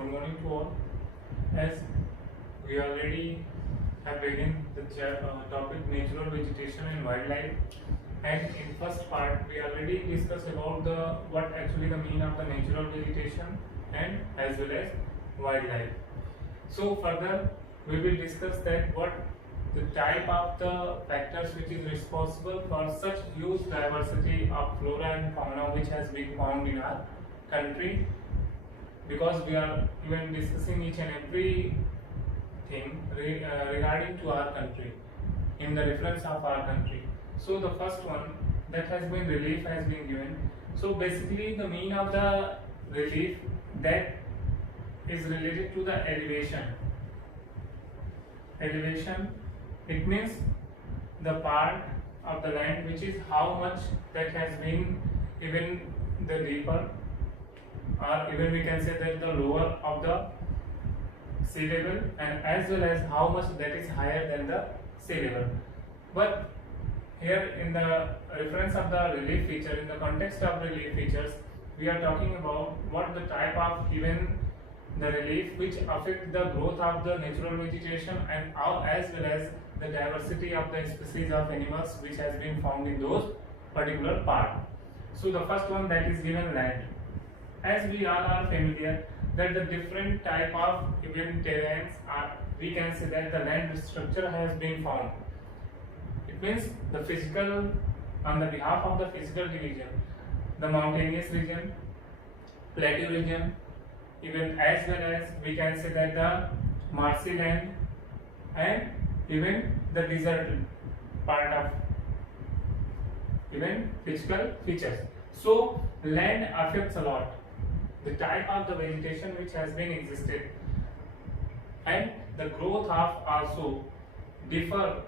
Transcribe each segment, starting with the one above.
good morning to all. As we already have begun the topic natural vegetation and wildlife, and in first part we already discussed about the what actually the mean of the natural vegetation and as well as wildlife. So further we will discuss that what the type of the factors which is responsible for such huge diversity of flora and fauna which has been found in our country, because we are even discussing each and every thing regarding to our country in the reference of our country. So the first one that has been relief has been given. So basically the mean of the relief that is related to the elevation. Elevation, it means the part of the land which is how much that has been even the deeper, or even we can say that the lower of the sea level, and as well as how much that is higher than the sea level. But here in the reference of the relief feature, in the context of relief features, we are talking about what the type of even the relief which affect the growth of the natural vegetation and as well as the diversity of the species of animals which has been found in those particular part. So the first one that is given land. As we all are familiar that the different type of even terrains are, we can say that the land structure has been found. It means the physical, on the behalf of the physical division, the mountainous region, plateau region, even as well as we can say that the marshy land and even the desert part of even physical features. So land affects a lot the type of the vegetation which has been existed, and the growth of also differ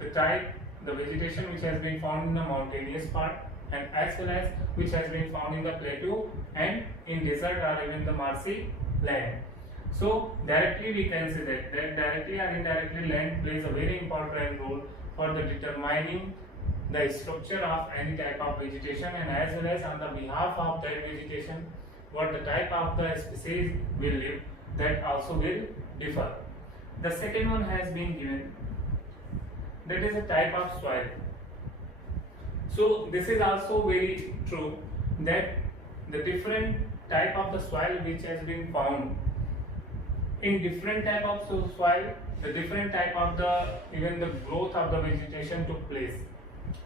the type, the vegetation which has been found in the mountainous part and as well as which has been found in the plateau and in desert or even the marshy land. So directly we can say that directly or indirectly land plays a very important role for the determining the structure of any type of vegetation, and as well as on the behalf of that vegetation what the type of the species will live, that also will differ. The second one has been given, that is a type of soil. So this is also very true that the different type of the soil which has been found in different type of soil, the different type of the even the growth of the vegetation took place.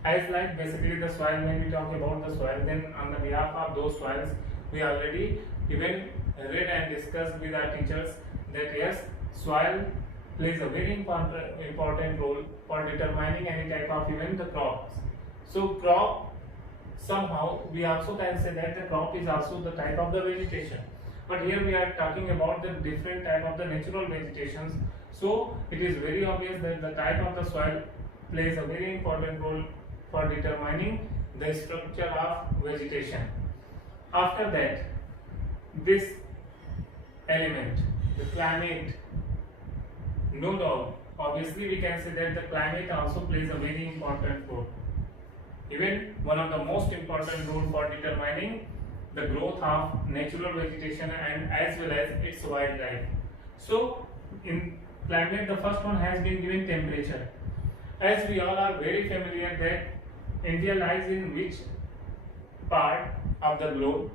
As like basically the soil, when we talk about the soil, then on the behalf of those soils we already even read and discussed with our teachers that yes, soil plays a very important role for determining any type of even the crops. So crop, somehow we also can say that the crop is also the type of the vegetation, but here we are talking about the different type of the natural vegetations. So it is very obvious that the type of the soil plays a very important role for determining the structure of vegetation. After that, this element, the climate, no doubt, obviously we can say that the climate also plays a very important role, even one of the most important role for determining the growth of natural vegetation and as well as its wildlife. So in climate, the first one has been given temperature. As we all are very familiar that India lies in which part of the globe,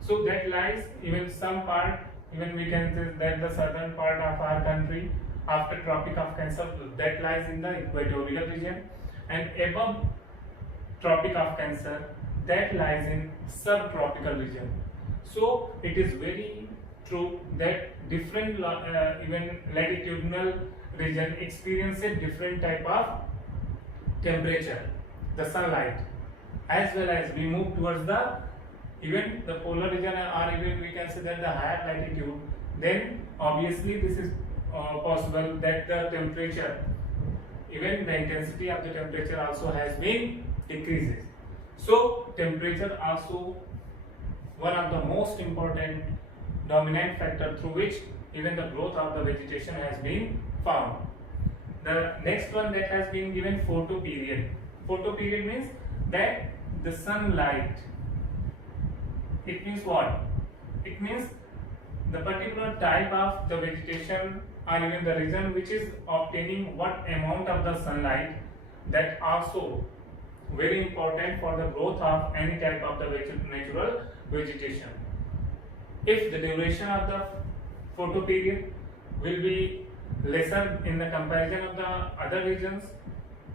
so that lies even some part, even we can say that the southern part of our country after Tropic of Cancer, that lies in the equatorial region, and above Tropic of Cancer that lies in subtropical region. So it is very true that different even latitudinal region experiences different type of temperature, the sunlight, as well as we move towards the even the polar region, or even we can say that the higher latitude, then obviously this is possible that the temperature, even the intensity of the temperature also has been decreases. So temperature also one of the most important dominant factor through which even the growth of the vegetation has been found. The next one that has been given, photoperiod. Photoperiod means that the sunlight. It means what? It means the particular type of the vegetation or even the region which is obtaining what amount of the sunlight, that also very important for the growth of any type of the natural vegetation. If the duration of the photo period will be lesser in the comparison of the other regions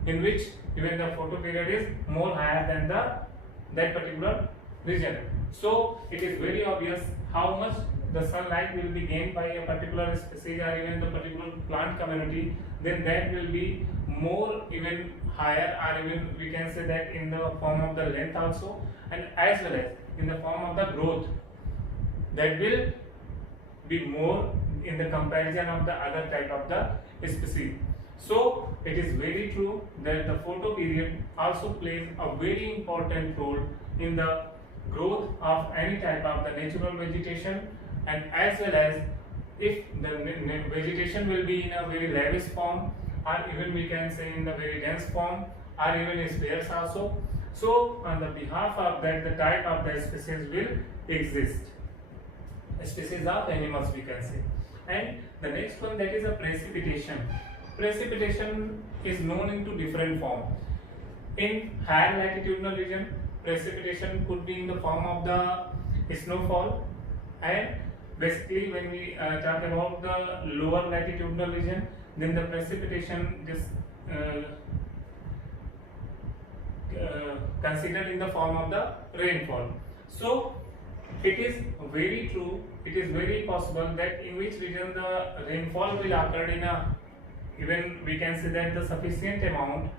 in which even the photo period is more higher than that particular region. So it is very obvious how much the sunlight will be gained by a particular species or even the particular plant community, then that will be more even higher, or even we can say that in the form of the length also, and as well as in the form of the growth, that will be more in the comparison of the other type of the species. So it is very true that the photo period also plays a very important role in the growth of any type of the natural vegetation, and as well as if the vegetation will be in a very lavish form, or even we can say in the very dense form, or even sparse also. So on the behalf of that, the type of the species will exist, species of animals we can say. And the next one, that is a precipitation. Precipitation is known into different form. In higher latitudinal region, precipitation could be in the form of the snowfall, and basically when we talk about the lower latitudinal region, then the precipitation just considered in the form of the rainfall. So it is very true, it is very possible that in which region the rainfall will occur in a, even we can say that the sufficient amount,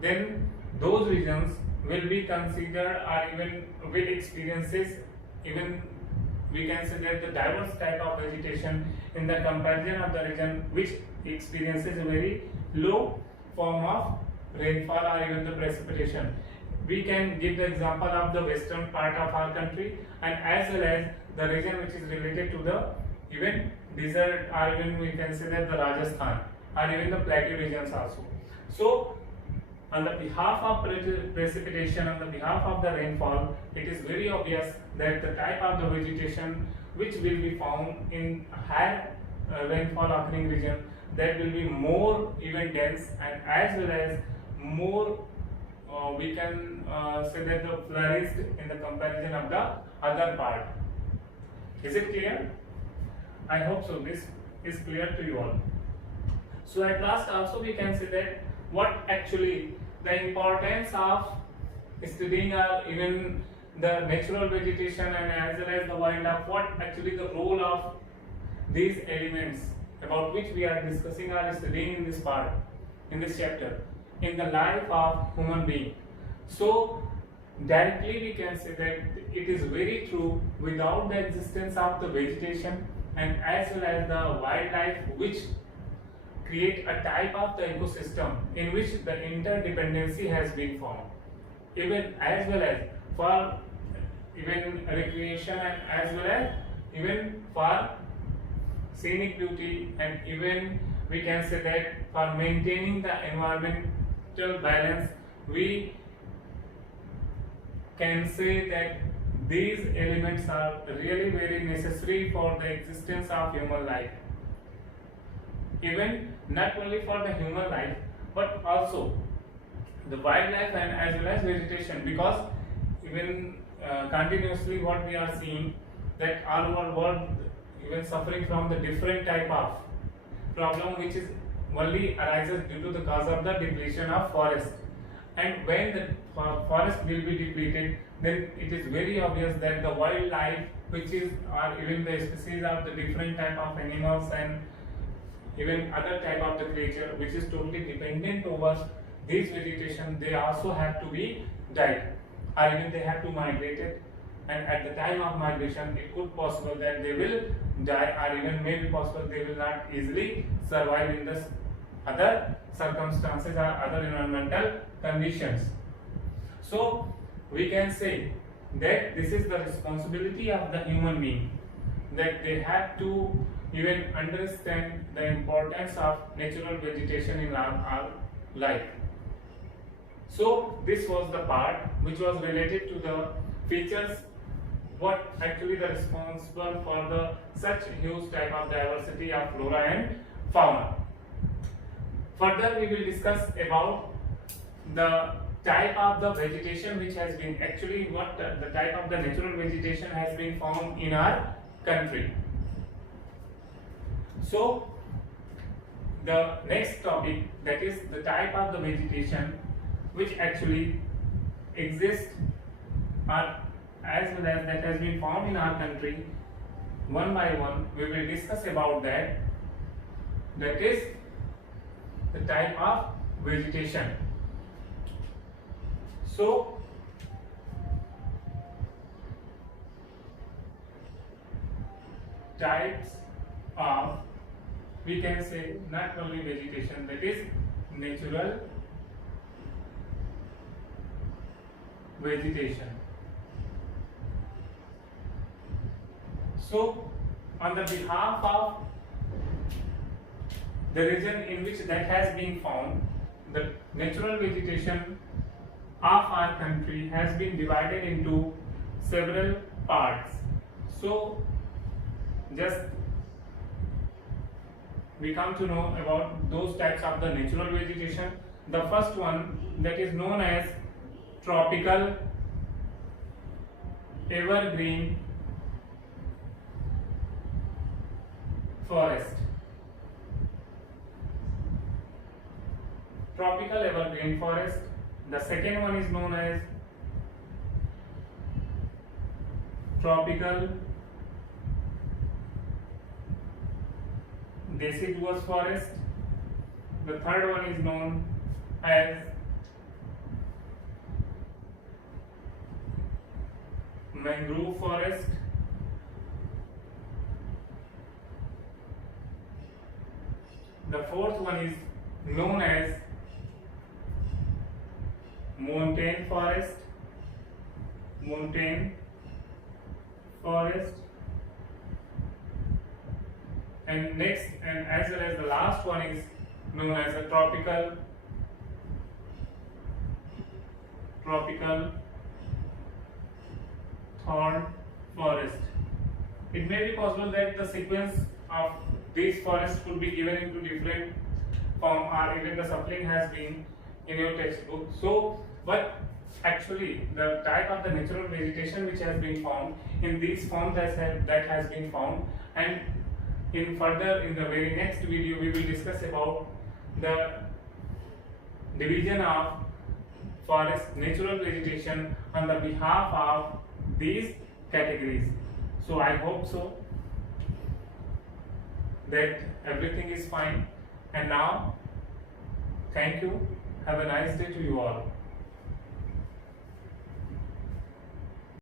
then those regions will be considered or even will experiences, even we can say that the diverse type of vegetation in the comparison of the region which experiences a very low form of rainfall or even the precipitation. We can give the example of the western part of our country, and as well as the region which is related to the even desert, or even we can say that the Rajasthan or even the plateau regions also. So on the behalf of precipitation, on the behalf of the rainfall, it is very obvious that the type of the vegetation which will be found in higher rainfall occurring region, that will be more even dense, and as well as more we can say that the flourished in the comparison of the other part. Is it clear? I hope so. This is clear to you all. So at last also we can say that what actually the importance of studying or even the natural vegetation and as well as the wildlife, what actually the role of these elements about which we are discussing or studying in this part, in this chapter, in the life of human being. So directly we can say that it is very true, without the existence of the vegetation and as well as the wildlife which create a type of the ecosystem in which the interdependency has been formed, even as well as for even recreation and as well as even for scenic beauty, and even we can say that for maintaining the environmental balance, we can say that these elements are really very necessary for the existence of human life. Even not only for the human life, but also the wildlife and as well as vegetation, because even continuously what we are seeing that all over world even suffering from the different type of problem which is only arises due to the cause of the depletion of forest. And when the forest will be depleted, then it is very obvious that the wildlife which is, or even the species of the different type of animals and even other type of the creature which is totally dependent over this vegetation, they also have to be died, or even they have to migrate it, and at the time of migration it could possible that they will die, or even maybe possible they will not easily survive in this other circumstances or other environmental conditions. So we can say that this is the responsibility of the human being, that they have to even understand the importance of natural vegetation in our life. So this was the part which was related to the features what actually the responsible for the such huge type of diversity of flora and fauna. Further, we will discuss about the type of the vegetation which has been actually what the type of the natural vegetation has been found in our country. So the next topic, that is the type of the vegetation which actually exists or as well as that has been found in our country. One by one we will discuss about that. That is the type of vegetation. So types of, we can say, not only vegetation, that is natural vegetation. So on the behalf of the region in which that has been found, the natural vegetation of our country has been divided into several parts. So just we come to know about those types of the natural vegetation. The first one, that is known as tropical evergreen forest. Tropical evergreen forest. The second one is known as tropical deciduous forest. The third one is known as mangrove forest. The fourth one is known as montane forest. Montane forest. And next, and as well as the last one, is known as a tropical thorn forest. It may be possible that the sequence of these forests could be given into different form, or even the suppling has been in your textbook. So, but actually the type of the natural vegetation which has been found in these forms that has been found, and in the very next video we will discuss about the division of forest natural vegetation on the behalf of these categories. So I hope so that everything is fine, and now thank you. Have a nice day to you all.